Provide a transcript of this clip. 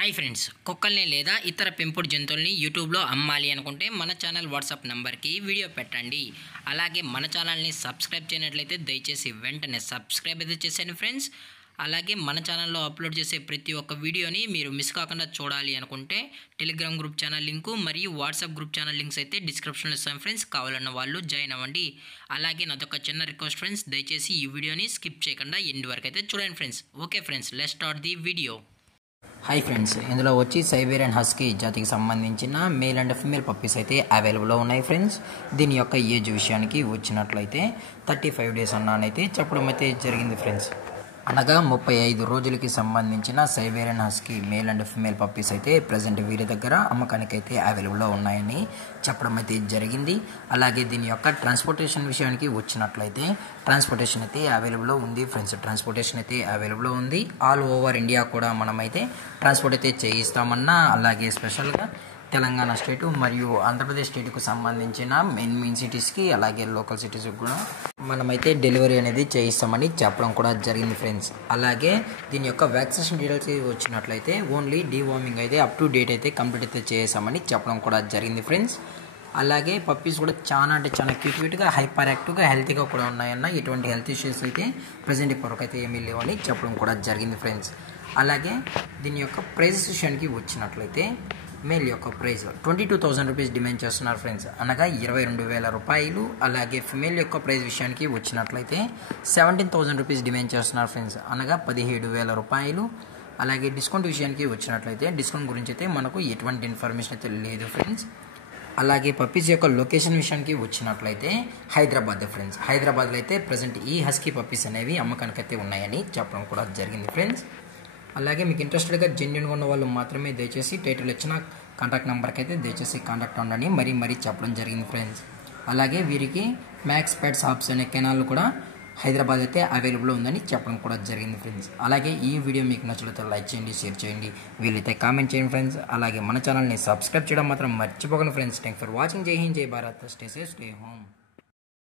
Hi friends, కుక్కల్ని లేదా ఇతర పెంపుడు జంతువుల్ని యూట్యూబ్లో అమ్మాలి అనుకుంటే మన ఛానల్ వాట్సాప్ నెంబర్కి వీడియో పెట్టండి. అలాగే మన ఛానల్ని సబ్స్క్రైబ్ చేయనట్లయితే దయచేసి వెంటనే సబ్స్క్రైబ్ అయితే చేసేయండి ఫ్రెండ్స్. అలాగే మన ఛానల్లో అప్లోడ్ చేసే ప్రతి ఒక్క వీడియోని మీరు మిస్ కాకుండా చూడాలి అనుకుంటే టెలిగ్రామ్ గ్రూప్ ఛానల్ లింకు మరియు వాట్సాప్ గ్రూప్ ఛానల్ లింక్స్ అయితే డిస్క్రిప్షన్లో ఇస్తాను ఫ్రెండ్స్. కావాలన్న వాళ్ళు జాయిన్ అవ్వండి. అలాగే నాదొక చిన్న రిక్వెస్ట్ ఫ్రెండ్స్, దయచేసి ఈ వీడియోని స్కిప్ చేయకుండా ఎండ్ వరకు అయితే చూడండి friends. Okay friends, let's start the video. Hi friends, ఇందులో వచ్చి సైబీరియన్ హస్కీ జాతికి సంబంధించిన మేల్ అండ్ ఫిమేల్ పప్పీస్ అయితే అవైలబుల్లో ఉన్నాయి ఫ్రెండ్స్. దీని యొక్క ఏజ్ విషయానికి వచ్చినట్లయితే 35 డేస్ అన్నానైతే చెప్పడం అయితే జరిగింది ఫ్రెండ్స్. అనగా 35 రోజులకి సంబంధించిన Siberian husky male and female puppies అయితే ప్రజెంట్ వీరి దగ్గర అమ్మకానికి అయితే అవైలబుల్లో ఉన్నాయని చెప్పడం అయితే జరిగింది. అలాగే దీని యొక్క ట్రాన్స్పోర్టేషన్ విషయానికి వచ్చినట్లయితే ట్రాన్స్పోర్టేషన్ అయితే అవైలబుల్లో ఉంది ఫ్రెండ్స్. ట్రాన్స్పోర్టేషన్ అయితే అవైలబుల్లో ఉంది. ఆల్ ఓవర్ ఇండియా కూడా మనమైతే ట్రాన్స్పోర్ట్ అయితే చేయిస్తామన్నా, అలాగే స్పెషల్గా తెలంగాణ స్టేటు మరియు ఆంధ్రప్రదేశ్ స్టేట్కు సంబంధించిన మెయిన్ సిటీస్కి అలాగే లోకల్ సిటీస్కి కూడా మనమైతే డెలివరీ అనేది చేయిస్తామని చెప్పడం కూడా జరిగింది ఫ్రెండ్స్. అలాగే దీని యొక్క వ్యాక్సినేషన్ డీటెయిల్స్ వచ్చినట్లయితే ఓన్లీ డీవార్మింగ్ అయితే అప్ టు డేట్ అయితే కంప్లీట్ అయితే చేసామని చెప్పడం కూడా జరిగింది ఫ్రెండ్స్. అలాగే పప్పీస్ కూడా చాలా క్యూట్గా హైపర్ యాక్టివ్గా హెల్తీగా కూడా ఉన్నాయన్న. ఎటువంటి హెల్త్ ఇష్యూస్ అయితే ప్రజెంట్ ఇప్పటివరకు అయితే ఏమీ లేవని చెప్పడం కూడా జరిగింది ఫ్రెండ్స్. అలాగే దీని యొక్క ప్రైజెస్ విషయానికి వచ్చినట్లయితే మేల్ యొక్క ప్రైస్ 22,000 రూపీస్ డిమాండ్ చేస్తున్నారు ఫ్రెండ్స్, అనగా 22,000 రూపాయలు. అలాగే ఫిమేల్ యొక్క ప్రైస్ విషయానికి వచ్చినట్లయితే 17,000 రూపీస్ డిమాండ్ చేస్తున్నారు ఫ్రెండ్స్, అనగా 17,000 రూపాయలు. అలాగే డిస్కౌంట్ విషయానికి వచ్చినట్లయితే డిస్కౌంట్ గురించి అయితే మనకు ఎటువంటి ఇన్ఫర్మేషన్ అయితే లేదు ఫ్రెండ్స్. అలాగే పప్పీస్ యొక్క లొకేషన్ విషయానికి వచ్చినట్లయితే హైదరాబాద్ ఫ్రెండ్స్. హైదరాబాద్లో అయితే ప్రజెంట్ ఈ హస్కీ పప్పీస్ అనేవి అమ్మకానికి అయితే ఉన్నాయని చెప్పడం కూడా జరిగింది ఫ్రెండ్స్. అలాగే మీకు ఇంట్రెస్టెడ్గా జెన్యున్గా ఉన్న వాళ్ళు మాత్రమే దయచేసి టైటిల్ ఇచ్చిన కాంటాక్ట్ నెంబర్కి అయితే దయచేసి కాంటాక్ట్ అవ్వండి మరీ చెప్పడం జరిగింది ఫ్రెండ్స్. అలాగే వీరికి మ్యాక్స్ పెట్స్ హాబ్స్ అనే కెనాల్ కూడా హైదరాబాద్ అయితే అవైలబుల్ ఉందని చెప్పడం కూడా జరిగింది ఫ్రెండ్స్. అలాగే ఈ వీడియో మీకు నచ్చితే లైక్ చేయండి, షేర్ చేయండి, వీలైతే కామెంట్ చేయండి ఫ్రెండ్స్. అలాగే మన ఛానల్ని సబ్స్క్రైబ్ చేయడం మాత్రం మర్చిపోకండి ఫ్రెండ్స్. Thanks for watching. జై హింద్, జై Bharat, stay safe, stay home.